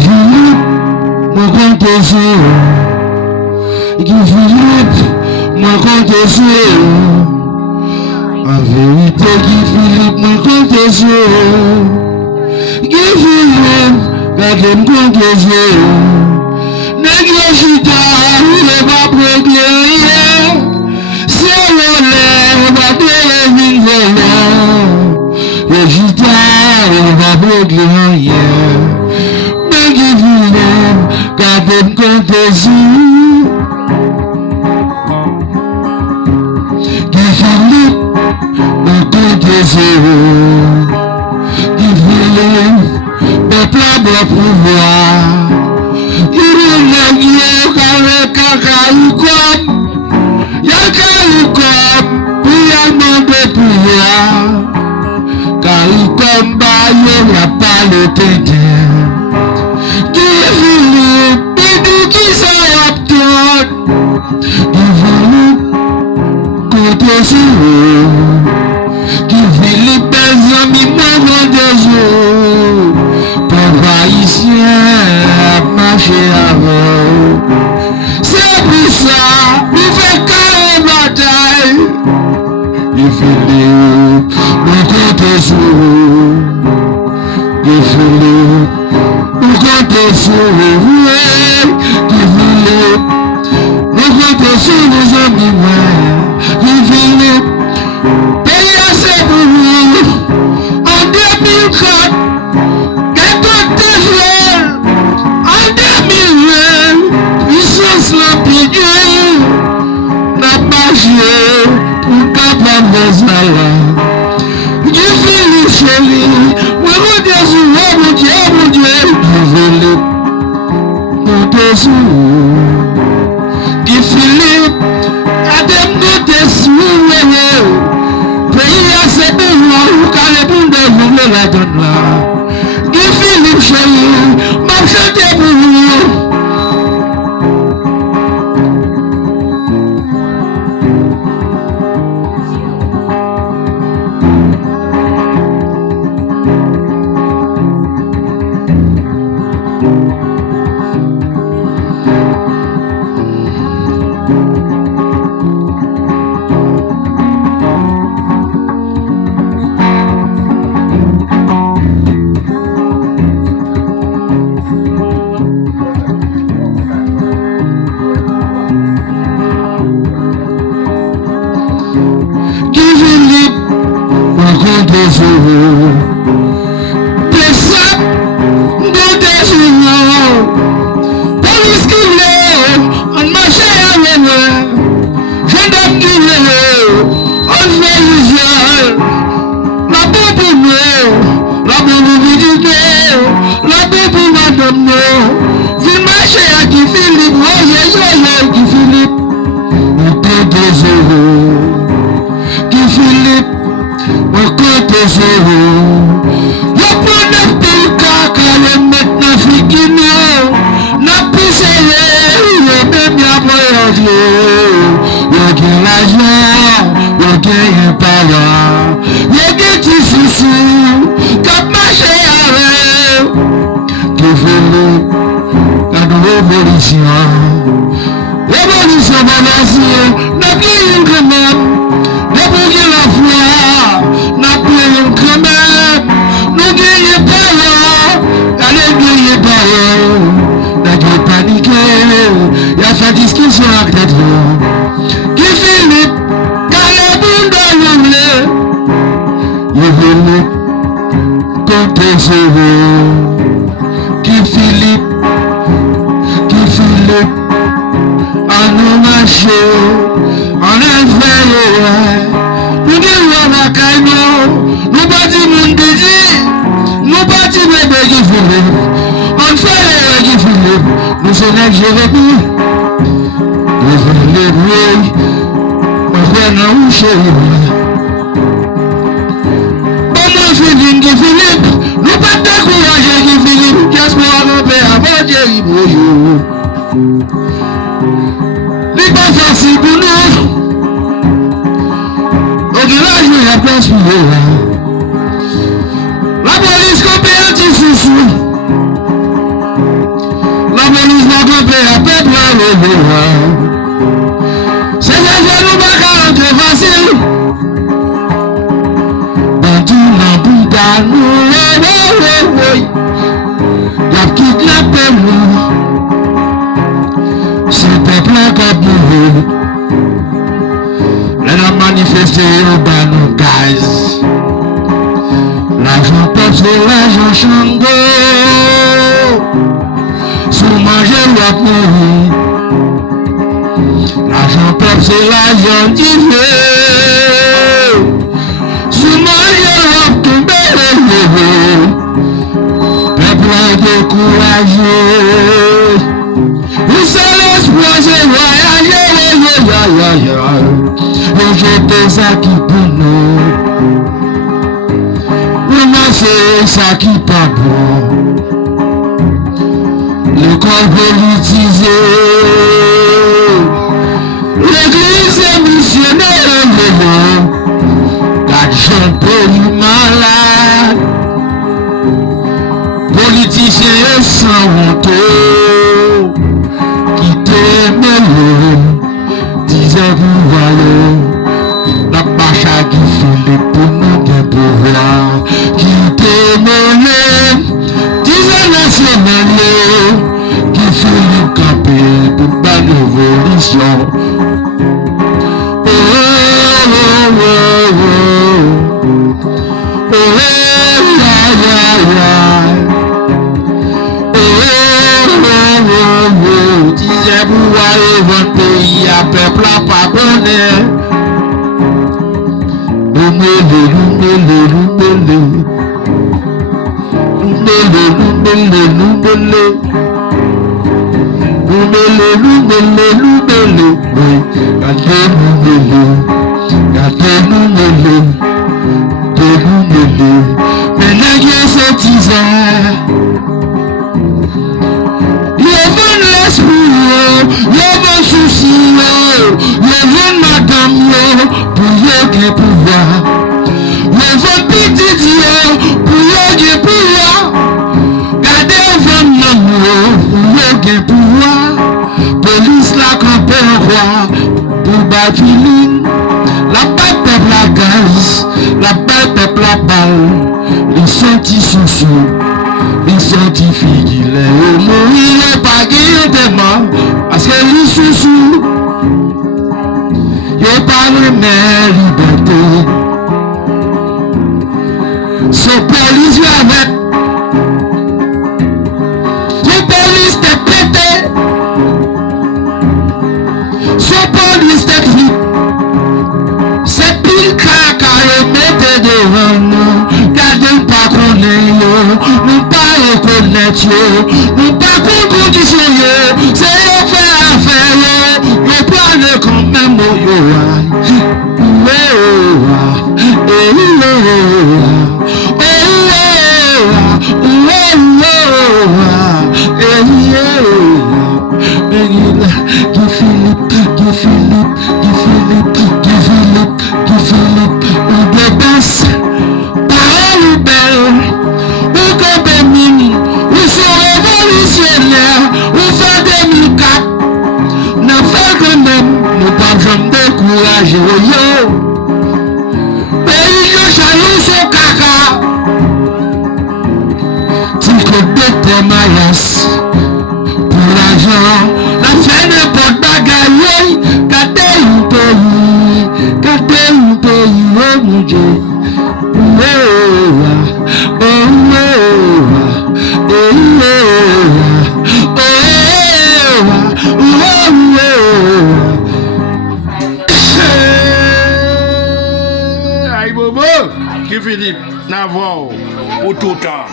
Philippe, mon compte est sur. Philippe, mon compte est sur. En vérité, Philippe, mon compte est sur. Philippe, gardez mon compte est sur. Négligita, il est pas préclairé. C'est le lait, on va donner une voleur. Négligita, il est pas préclairé. Gardez mon compte est sur. Philippe, mon compte est sur. Philippe, peuple de pouvoir. Il est le avec Kakaïkom. Yakaïkom, puis il manque de pouvoir. Kakaïkom, il n'y a pas le tétin. Philippe, il dit qu'il s'adapte. Philippe, compte sur eux. Philippe, des amis, mon Dieu. Peuple haïtien, marcher avant. C'est pour ça, il fait carré bataille. Philippe, nous comptons sur vous. Philippe, nous comptons sur vous. Philippe, nous comptons sur nos amis. Philippe, pays assez pour nous. En 2004, en 2020, puissance l'empire n'a pas joué pour capable de ça. Du Philippe chéri, moi mon Dieu, mon Dieu, mon Dieu, Philippe, mon Dieu, du Philippe, à des mots de souvenirs, pays à ses besoins, car les bons de vous la donnent là. Du Philippe chéri, m'a chanté pour vous. Liba facile pour nous. Au-delà, je la place pour vous. là nous, il a kidnappé nous. Ce peuple-là comme nous. Let us manifeste au bas nous, guys. L'argent peuple, c'est l'argent chango. Sous manger l'autre mourir. L'argent peuple, c'est l'argent divin. Sous manger l'autre tomber. Peuple a découragé. Où c'est l'espoir, c'est voyager. Rejeter ça qui pour nous. C'est ça qui pas bon. L'école politisée, l'église est missionnaire, quatre jeunes pays malades, politiciens sans honte, qui t'aiment, disaient vous voyez, la pacha qui fait les pour nous de pouvoir. Qui fait le camper pour pas l'évolution. Disait vous voyez votre pays à peuple à pas bonheur. La balle peuple la gaz, la balle peuple la balle, les sentis sous les sentis filles, les mourir pas guérir des mains, parce que les sous y'a pas de mère liberté. So police avec, so police te pété, so police te flic. Gardez pas qu'on est, nous pas reconnaître, nous pas qu'on condition, c'est faire, nous pas quand même pour l'argent, la fin de votre bagaille, gâtez un pays, oh mon Dieu, Aïe Bobo, qui Philippe, Navo, pour tout temps.